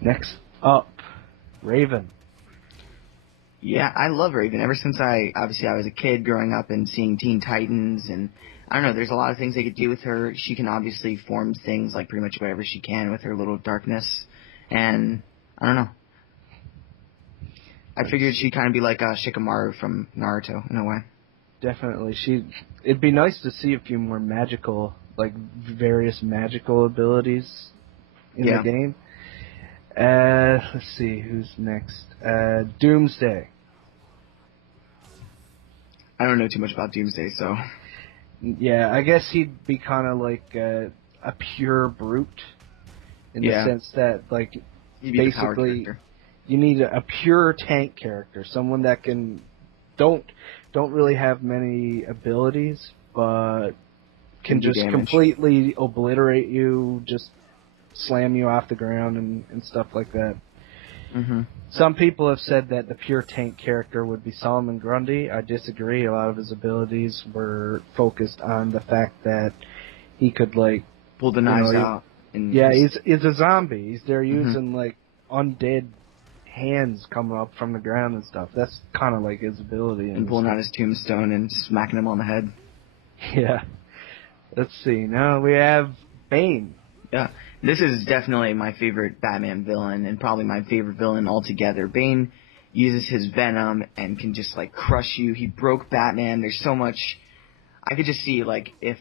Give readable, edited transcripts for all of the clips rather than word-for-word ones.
Next up, Raven. Yeah, I love Raven. Ever since I was a kid growing up and seeing Teen Titans, and I don't know, there's a lot of things they could do with her. She can obviously form things like pretty much whatever she can with her little darkness, and I don't know. I figured she'd kind of be like Shikamaru from Naruto in a way. Definitely. It'd be nice to see a few more magical, like various magical abilities in the game. Let's see, who's next? Doomsday. I don't know too much about Doomsday, so... Yeah, I guess he'd be kind of like a pure brute in the sense that, like, basically you need a pure tank character, someone that don't really have many abilities, but can just completely obliterate you, just slam you off the ground and stuff like that. Mm-hmm. Some people have said that the pure tank character would be Solomon Grundy. I disagree. A lot of his abilities were focused on the fact that he could, like... pull the knives out. He's a zombie. He's there using, like, undead hands coming up from the ground and stuff. That's kind of like his ability. And pulling out his tombstone and smacking him on the head. Yeah. Let's see. Now we have Bane. Yeah. This is definitely my favorite Batman villain, and probably my favorite villain altogether. Bane uses his venom and can just, like, crush you. He broke Batman. There's so much... I could just see, like, if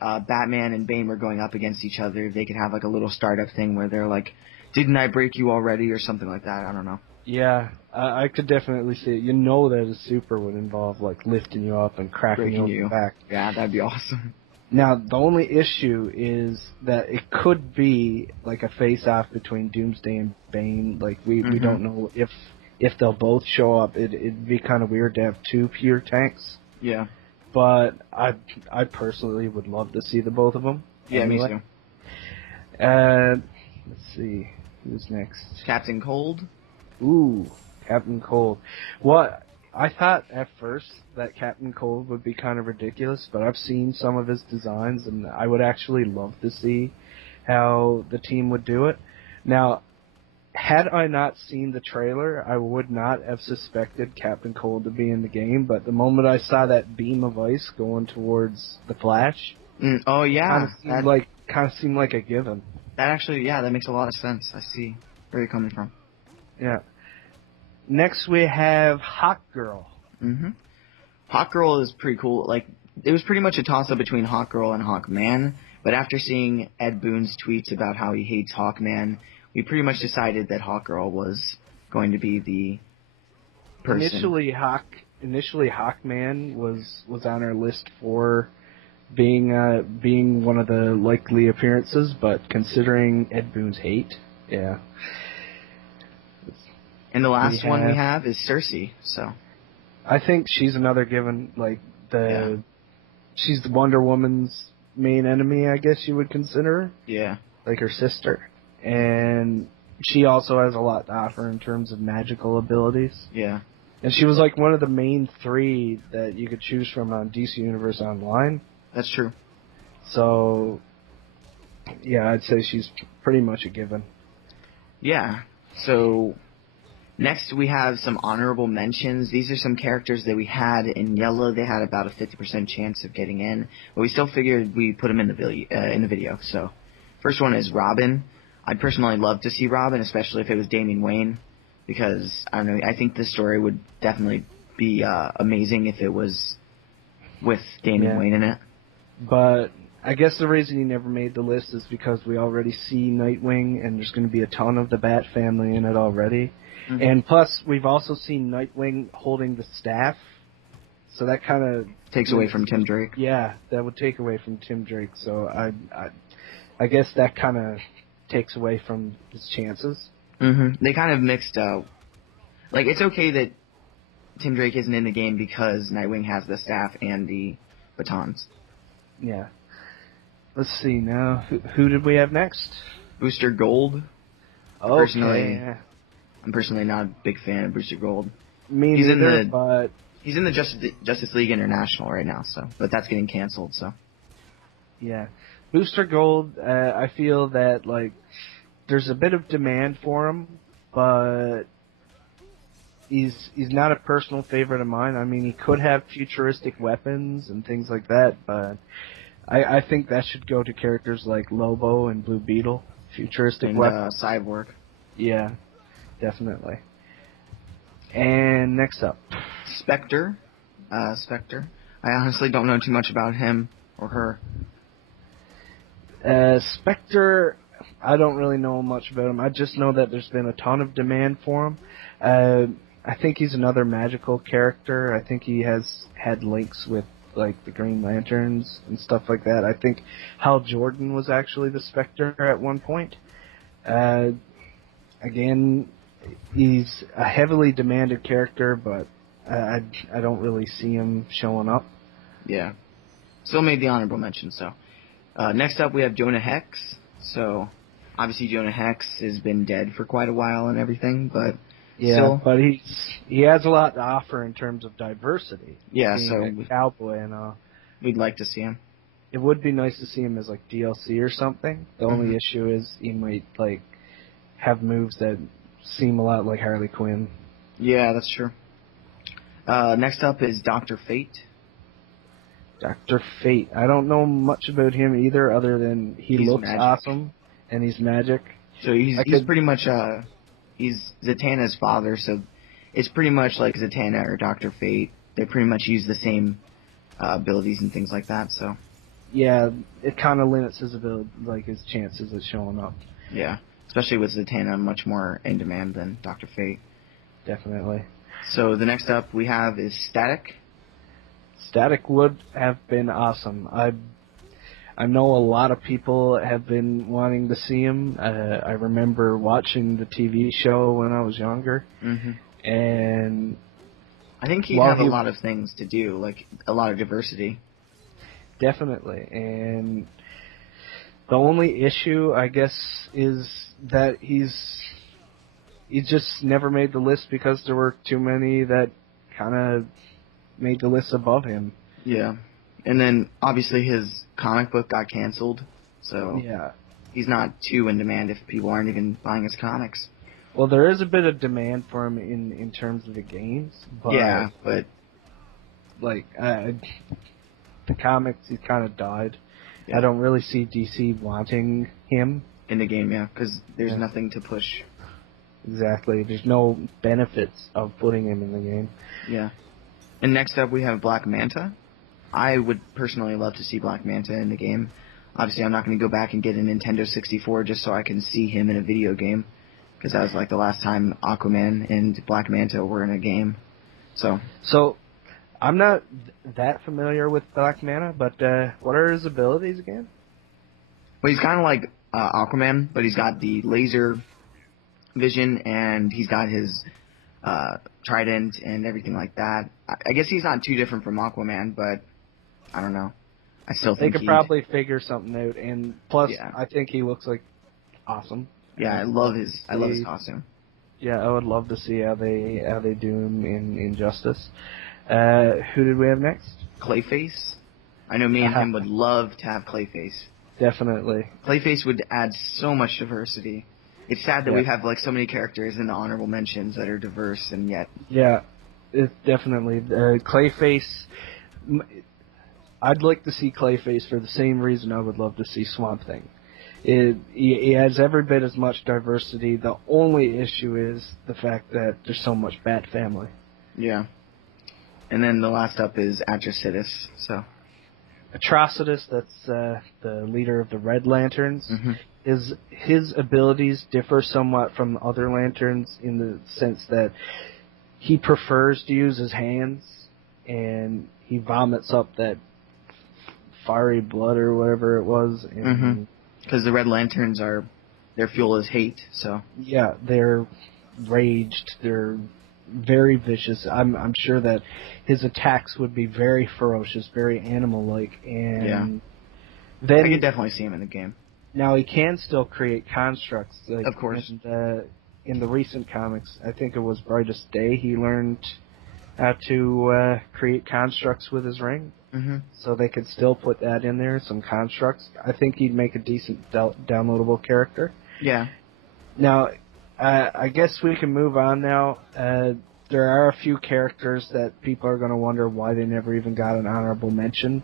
Batman and Bane were going up against each other, they could have, like, a little startup thing where they're like, didn't I break you already, or something like that. I don't know. Yeah, I could definitely see it. You know that a super would involve, like, lifting you up and cracking you back. Yeah, that'd be awesome. Now, the only issue is that it could be, like, a face-off between Doomsday and Bane. Like, we don't know if they'll both show up. It'd be kind of weird to have two pure tanks. Yeah. But I personally would love to see the both of them. Yeah, me too. Let's see. Who's next? Captain Cold. Ooh, Captain Cold. What... I thought at first that Captain Cold would be kind of ridiculous, but I've seen some of his designs, and I would actually love to see how the team would do it. Now, had I not seen the trailer, I would not have suspected Captain Cold to be in the game, but the moment I saw that beam of ice going towards the Flash... oh, yeah. Kind of seemed like a given. That actually, yeah, that makes a lot of sense. I see where you're coming from. Yeah. Next we have Hawkgirl. Mm-hmm. Hawkgirl is pretty cool. Like, it was pretty much a toss-up between Hawkgirl and Hawkman, but after seeing Ed Boon's tweets about how he hates Hawkman, we pretty much decided that Hawkgirl was going to be the person. Initially Hawkman was on our list for being one of the likely appearances, but considering Ed Boon's hate, yeah. And the last one we have is Cersei, so... I think she's another given, like, she's Wonder Woman's main enemy, I guess you would consider her. Yeah. Like her sister. And she also has a lot to offer in terms of magical abilities. Yeah. And she was, like, one of the main three that you could choose from on DC Universe Online. That's true. So, yeah, I'd say she's pretty much a given. Yeah. So... next, we have some honorable mentions. These are some characters that we had in yellow. They had about a 50% chance of getting in, but we still figured we put them in the video. So, first one is Robin. I'd personally love to see Robin, especially if it was Damian Wayne, because I don't know. I think the story would definitely be amazing if it was with Damian Wayne in it. But I guess the reason he never made the list is because we already see Nightwing, and there's going to be a ton of the Bat family in it already. Mm-hmm. And plus, we've also seen Nightwing holding the staff, so that kind of... takes away from Tim Drake. Yeah, that would take away from Tim Drake, so I guess that kind of takes away from his chances. Mm-hmm. They kind of mixed up. Like, it's okay that Tim Drake isn't in the game because Nightwing has the staff and the batons. Yeah. Let's see now. Who did we have next? Booster Gold. Okay. I'm personally not a big fan of Booster Gold. Me neither, but... he's in the Justice League International right now, but that's getting canceled, so... Yeah. Booster Gold, I feel that, like, there's a bit of demand for him, but he's not a personal favorite of mine. I mean, he could have futuristic weapons and things like that, but I think that should go to characters like Lobo and Blue Beetle. Futuristic and weapons. Cyborg. Yeah, definitely. And next up, Spectre. Spectre. I honestly don't know too much about him or her. Spectre, I don't really know much about him. I just know that there's been a ton of demand for him. I think he's another magical character. I think he has had links with like the Green Lanterns and stuff like that. I think Hal Jordan was actually the Spectre at one point. Again, he's a heavily demanded character, but I don't really see him showing up. Yeah. Still made the honorable mention, so. Next up, we have Jonah Hex. So, obviously Jonah Hex has been dead for quite a while and everything, but yeah, still. but he has a lot to offer in terms of diversity. Yeah, being so a cowboy, and we'd like to see him. it would be nice to see him as like DLC or something. The only issue is he might like have moves that seem a lot like Harley Quinn. Yeah, that's true. Next up is Dr. Fate. Dr. Fate. I don't know much about him either, other than he He's looks magic. awesome and he's magic. So he's pretty much he's Zatanna's father, so it's pretty much like Zatanna or Dr. Fate. They pretty much use the same abilities and things like that. So yeah, it kind of limits his ability, like his chances of showing up. yeah, especially with Zatanna much more in demand than Dr. Fate. Definitely. So the next up we have is Static. Static would have been awesome. I know a lot of people have been wanting to see him. I remember watching the TV show when I was younger, and I think he'd have a lot of things to do, like a lot of diversity. Definitely, and the only issue, I guess, is that he just never made the list because there were too many that kind of made the list above him. Yeah. And then, obviously, his comic book got canceled, so yeah, he's not too in demand if people aren't even buying his comics. Well, there is a bit of demand for him in terms of the games, but yeah, but like the comics, he's kind of died. Yeah. I don't really see DC wanting him in the game, yeah, because there's nothing to push. Exactly. There's no benefits of putting him in the game. Yeah. And next up, we have Black Manta. I would personally love to see Black Manta in the game. Obviously, I'm not going to go back and get a Nintendo 64 just so I can see him in a video game, because that was like the last time Aquaman and Black Manta were in a game. So I'm not that familiar with Black Manta, but what are his abilities again? Well, he's kind of like Aquaman, but he's got the laser vision, and he's got his trident and everything like that. I guess he's not too different from Aquaman, but I don't know. I still think they could probably figure something out, and plus, I think he looks like awesome. Yeah, I love his costume. Yeah, I would love to see how they do him in Injustice. Who did we have next? Clayface. I know me and him would love to have Clayface. Definitely. Clayface would add so much diversity. It's sad that we have like so many characters in the honorable mentions that are diverse, and yet. Yeah, it's definitely Clayface. I'd like to see Clayface for the same reason I would love to see Swamp Thing. He has every bit as much diversity. The only issue is the fact that there's so much Bat Family. Yeah. And then the last up is Atrocitus. So. Atrocitus, that's the leader of the Red Lanterns. His abilities differ somewhat from other Lanterns in the sense that he prefers to use his hands, and he vomits up that fiery blood or whatever it was. Because the Red Lanterns their fuel is hate, so. Yeah, they're raged. They're very vicious. I'm sure that his attacks would be very ferocious, very animal-like, and then I could definitely see him in the game. Now he can still create constructs, like, of course. And, in the recent comics, I think it was Brightest Day, he learned how to create constructs with his ring. So they could still put that in there, some constructs. I think he'd make a decent downloadable character. Yeah. Now, I guess we can move on now. There are a few characters that people are going to wonder why they never even got an honorable mention.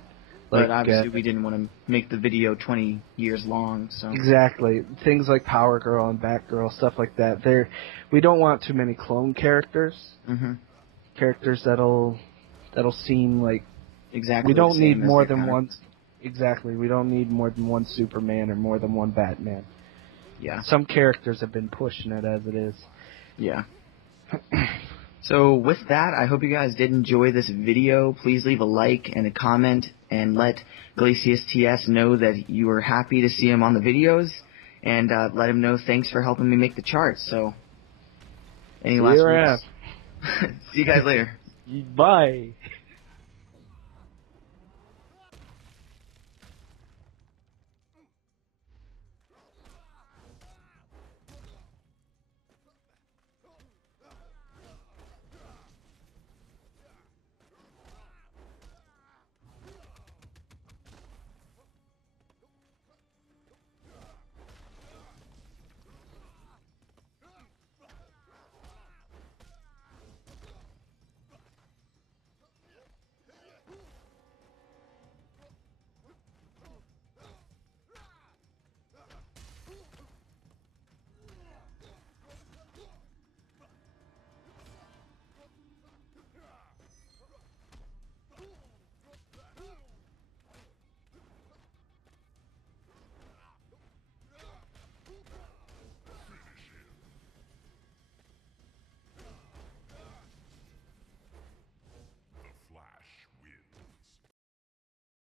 But obviously we didn't want to make the video 20 years long, so... Exactly. Things like Power Girl and Batgirl, stuff like that. We don't want too many clone characters. Mm-hmm. Characters that'll seem like... Exactly. We don't need more than one... Exactly. We don't need more than one Superman or more than one Batman. Yeah. Some characters have been pushing it as it is. Yeah. So with that, I hope you guys did enjoy this video. Please leave a like and a comment and let GlaciusTS know that you were happy to see him on the videos, and let him know thanks for helping me make the charts. So, any last words? See you guys later. Bye.